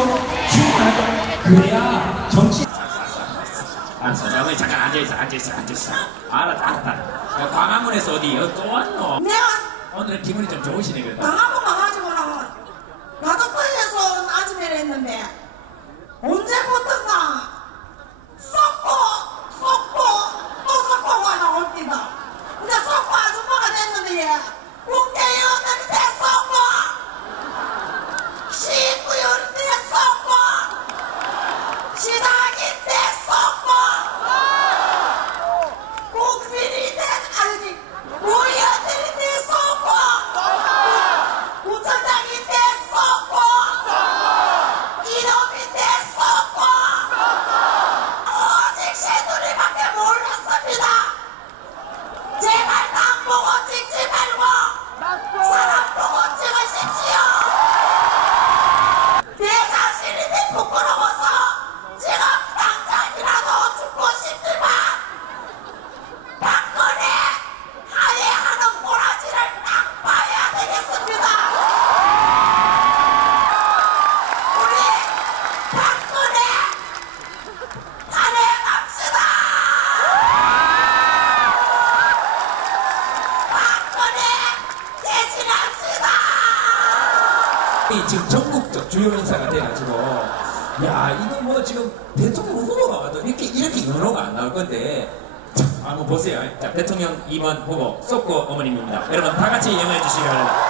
중요하다. 그래야 정치. 알았어. 자, 어머니 잠깐 앉아 있어, 앉아 있어, 앉아 있어. 알았다, 알았다. 야, 광화문에서 어디, 어, 또 왔노? 내가 오늘은 기분이 좀 좋으시네, 그래도. 강화문 가가지고는 가덕도에서 온 아줌매를 했는데 언제부턴 이 지금 전국적 주요 인사가 돼가지고, 야, 이거 뭐 지금 대통령 후보가 와도 이렇게, 이렇게 연호가 안 나올 건데, 자, 한번 보세요. 자, 대통령 2번 후보, 쏙고 어머님입니다. 여러분, 다 같이 영화해 주시기 바랍니다.